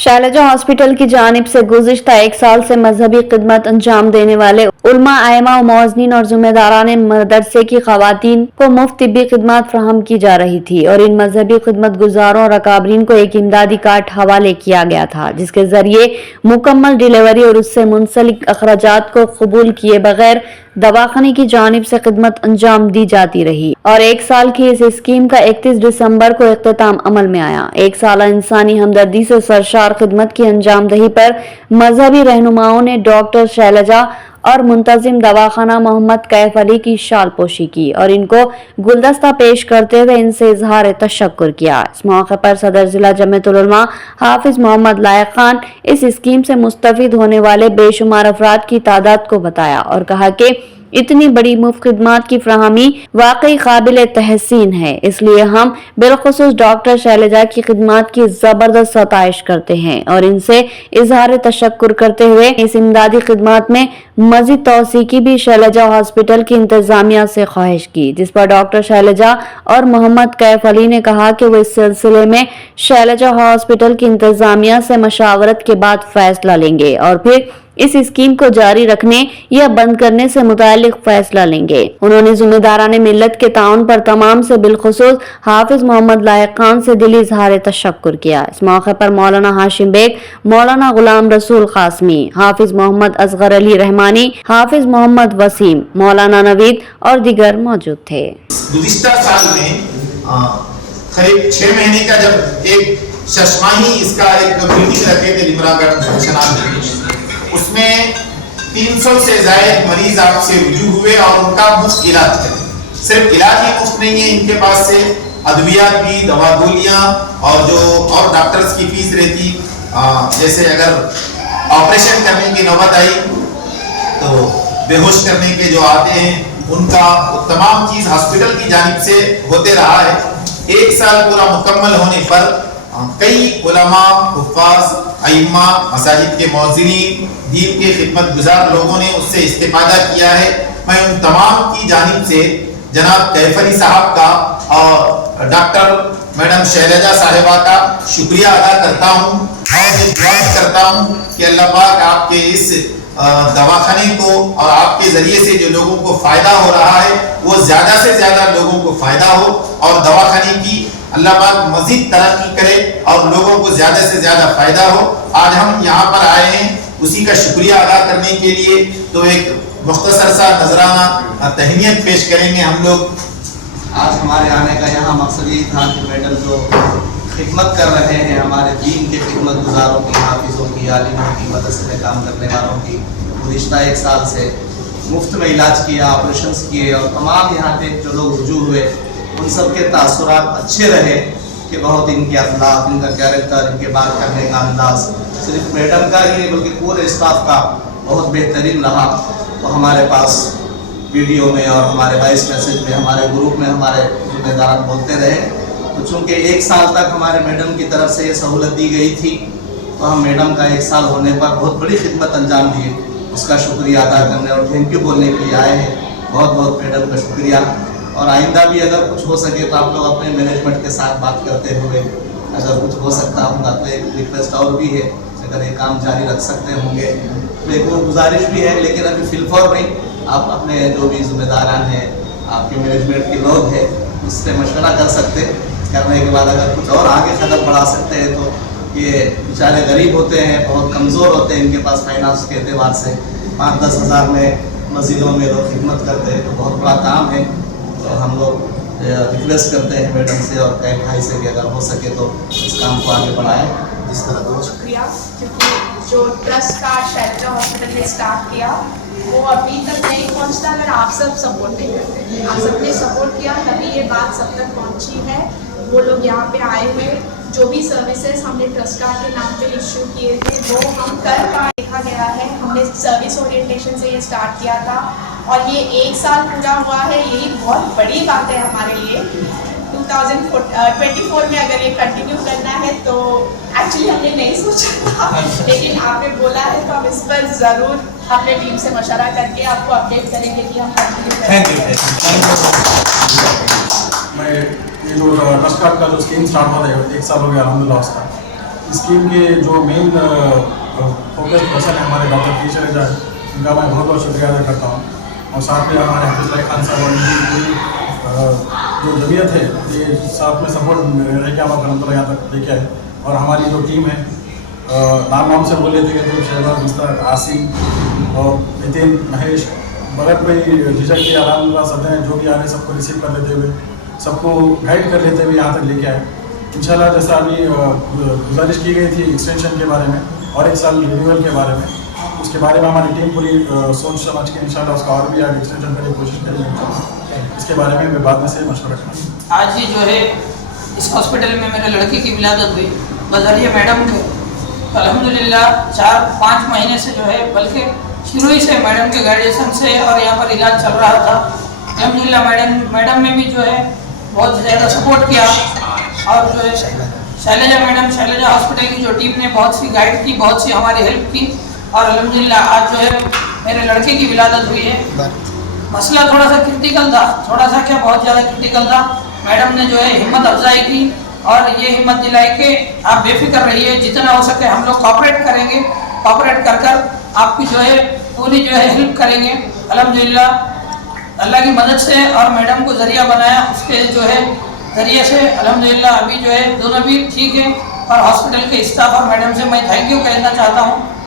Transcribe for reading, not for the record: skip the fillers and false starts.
Selja hospital की जानिब से गुज़िश्ता एक साल से मजहबी खिदमत अंजाम देने वाले उलमा, आइमा व मुअज़्ज़िनीन और ज़िम्मेदारान मदरसे की ख़वातीन को मुफ्त तिब्बी खिदमत फराहम की जा रही थी और इन मजहबी खिदमत गुजारों और अकाबरीन को एक इमदादी कार्ड हवाले किया गया था, जिसके जरिए मुकम्मल डिलीवरी और उससे मुंसलिक अखराजात को कबूल किए बगैर दवाखाने की जानिब से खिदमत अंजाम दी जाती रही और एक साल की इस स्कीम का 31 दिसंबर को इख्तिताम अमल में आया। एक साल इंसानी हमदर्दी से सरशार खिदमत की अंजामदही पर मजहबी रहनुमाओं ने डॉक्टर शैलजा और मुंतजिम दवाखाना मोहम्मद कैफ अली की शाल पोशी की और इनको गुलदस्ता पेश करते हुए इनसे इजहार तशक्कुर किया। इस मौके पर सदर जिला जमीयतुल उलमा हाफिज मोहम्मद लायक खान इस स्कीम से मुस्तफिद होने वाले बेशुमार अफराद की तादाद को बताया और कहा कि इतनी बड़ी मुफ्त खिदमत की फराहमी वाकई काबिल तहसीन है, इसलिए हम बिलखुसूस डॉक्टर शैलजा की खिदमत की जबरदस्त सताइश करते हैं और इनसे इजहार तशक्कुर करते हुए इस इमदादी खिदमत में मजीद तौसी की भी शैलजा हॉस्पिटल की इंतजामिया से ख्वाहिश की, जिस पर डॉक्टर शैलजा और मोहम्मद कैफ अली ने कहा कि वो इस सिलसिले में शैलजा हॉस्पिटल की इंतजामिया से मशावरत के बाद फैसला लेंगे और फिर इस स्कीम को जारी रखने या बंद करने से मुतालिक फैसला लेंगे। उन्होंने जिम्मेदाराने मिल्लत के ताउन पर तमाम से बिलखुसूस हाफिज मोहम्मद लायक खान से दिली इजहार तशक्कुर किया। इस मौके पर मौलाना हाशिम बेग, मौलाना गुलाम रसूल कासमी, हाफिज मोहम्मद असगर अली रहमानी, हाफिज मोहम्मद वसीम, मौलाना नवीद और दीगर मौजूद थे। गुज़िश्ता साल में करीब 6 महीने का जब एक शशमाही इसका एक मीटिंग रखे थे लिमरागढ़ फंक्शनाल, उसमें 300 से ज़ायद मरीज आपसे रुजू हुए और उनका मुफ्त इलाज करें। सिर्फ इलाज ही मुफ्त नहीं है, इनके पास से अद्वियात भी, दवा गोलियाँ और जो और डॉक्टर्स की फीस रहती, जैसे अगर ऑपरेशन करने की नौबत आई तो बेहोश करने के जो आते हैं उनका तमाम चीज़ हॉस्पिटल की जानिब से होते रहा है। एक साल पूरा मुकम्मल होने पर कई उलमा, हुफ़ाज़, अइम्मा, मसाजिद के मुअज़्ज़िनीन, दीन के खिदमत गुजार लोगों ने उससे इस्तिफ़ादा किया है। मैं उन तमाम की जानिब से जनाब कैफ अली साहब का और डॉक्टर मैडम शैलजा साहिबा का शुक्रिया अदा करता हूँ और ये दुआ करता हूँ कि अल्लाह पाक आपके इस दवाखाने को और आपके ज़रिए से जो लोगों को फ़ायदा हो रहा है वो ज़्यादा से ज़्यादा लोगों को फ़ायदा हो और दवाखाने की अल्लाह पाक मज़ीद तरक्की करे और लोगों को ज़्यादा से ज़्यादा फ़ायदा हो। आज हम यहाँ पर आए हैं उसी का शुक्रिया अदा करने के लिए, तो एक मुख्तसर सा नजराना तहनीत पेश करेंगे हम लोग। आज हमारे आने का यहाँ मकसद ये था कि मैडम जो खिदमत कर रहे हैं हमारे दीन के खिदमत गुजारों की, हाफिज़ों की, आलिमों की, मदरसे में काम करने वालों की, गुज़िश्ता एक साल से मुफ्त में इलाज किया, ऑपरेशन किए और तमाम यहाँ पे जो लोग रुजू हुए उन सब के तासुरात अच्छे रहे कि बहुत इनके अखलाक, इनका कैरेक्टर, इनके बात करने का अंदाज़ सिर्फ मैडम का ही नहीं बल्कि पूरे स्टाफ का बहुत बेहतरीन रहा। तो हमारे पास वीडियो में और हमारे वॉइस मैसेज में, हमारे ग्रुप में हमारे जिम्मेदार बोलते रहे। तो चूँकि एक साल तक हमारे मैडम की तरफ से ये सहूलत दी गई थी, तो हम मैडम का एक साल होने पर बहुत बड़ी खिदमत अंजाम दिए, उसका शुक्रिया अदा करने और थैंक यू बोलने के लिए आए हैं। बहुत बहुत मैडम का शुक्रिया और आइंदा भी अगर कुछ हो सके तो आप लोग अपने मैनेजमेंट के साथ बात करते हुए अगर कुछ हो सकता होगा तो एक रिक्वेस्ट और भी है, अगर ये काम जारी रख सकते होंगे तो एक वो गुजारिश भी है, लेकिन अभी फिलफौर नहीं, आप अपने जो भी जिम्मेदारान हैं, आपके मैनेजमेंट के लोग हैं, उससे मशवरा कर सकते, करने के बाद अगर कुछ और आगे कदम बढ़ा सकते हैं। तो ये बेचारे गरीब होते हैं, बहुत कमज़ोर होते हैं, इनके पास फाइनेंस के एतबार से 5-10 हज़ार में मस्जिदों में लोग खिदमत करते हैं, तो बहुत बड़ा काम है। तो हम लोग रिक्वेस्ट करते हैं मैडम से और कैफ भाई से कि अगर हो सके तो इस काम को आगे बढ़ाएं। इस तरह बहुत शुक्रिया, क्योंकि जो ट्रस्ट का शैलजा हॉस्पिटल ने स्टार्ट किया वो अभी तक नहीं पहुंचता अगर आप सब सपोर्ट नहीं करते। आप सबने सपोर्ट किया तभी ये बात सब तक पहुंची है। वो लोग यहाँ पे आए हुए, जो भी सर्विसेज हमने ट्रस्ट कार्ड के नाम पे इश्यू किए थे वो हम कर पाए, देखा गया है। हमने सर्विस ओरिएंटेशन से ये स्टार्ट किया था और ये 1 साल पूरा हुआ है, यही बहुत बड़ी बात है हमारे लिए। 2024 में अगर ये कंटिन्यू करना है तो एक्चुअली हमने नहीं सोचा था, लेकिन आपने बोला है तो हम इस पर ज़रूर अपने टीम से मशवरा करके आपको अपडेट करेंगे कि हम कंटिन्यू करेंगे। मैं ये जो ट्रस्ट कार्ड का जो स्कीम स्टार्ट हुआ था 1 साल हो गया अल्हम्दुलिल्लाह उसका, स्कीम के जो मेन फोकस पर्सन है हमारे डॉक्टर पी शैलजा है, उनका मैं बहुत बहुत शुक्रिया अदा करता हूँ। और साथ में हमारे हाफिज़ भाई खान साहब और उनकी पूरी जो जमीयत है ये साथ में सपोर्ट रह के हमारा करम यहाँ तक लेके आए। और हमारी जो टीम है नाम से बोल लेते हैं, शहबाज, मुस्तक, आसिम और नितिन, महेश, बगैर कोई झिझक के अलहमदुलिल्लाह सबने जो भी आने सबको रिसीव कर लेते हुए, सबको गाइड कर लेते हुए यहाँ तक लेके आए। इंशाल्लाह जैसा अभी गुजारिश की गई थी एक्सटेंशन के बारे में और एक साल रिन्यूअल के बारे में, उसके बारे में हमारी टीम पूरी सोच समझ के इंशाल्लाह उसका और भी आगे एक्सटेंशन करने की कोशिश करेंगे। इसके बारे में मैं बाद में से मशवरा करूँगा। आज ही जो है इस हॉस्पिटल में मेरे लड़के की विलादत हुई बजरिया मैडम के। अल्हम्दुलिल्लाह 4-5 महीने से जो है, बल्कि शुरू ही से मैडम के गाइडेंस से और यहाँ पर इलाज चल रहा था। अल्हम्दुलिल्लाह मैडम ने भी जो है बहुत ज़्यादा सपोर्ट किया और जो है शैलजा हॉस्पिटल की जो टीम ने बहुत सी गाइड की, बहुत सी हमारी हेल्प की और अल्हम्दुलिल्लाह आज जो है मेरे लड़के की विलादत हुई है। मसला थोड़ा सा क्रिटिकल था, थोड़ा सा क्या बहुत ज़्यादा क्रिटिकल था। मैडम ने जो है हिम्मत अफजाई की और ये हिम्मत दिलाई कि आप बेफिक्र रहिए, जितना हो सके हम लोग कोऑपरेट करेंगे, कोऑपरेट कर आपकी जो है पूरी जो है हेल्प करेंगे। अल्हम्दुलिल्लाह अल्लाह की मदद से और मैडम को ज़रिया बनाया, उसके जो है ज़रिए से अल्हम्दुलिल्लाह अभी जो है दोनों भी ठीक है। और हॉस्पिटल के स्टाफ और मैडम से मैं थैंक यू कहना चाहता हूँ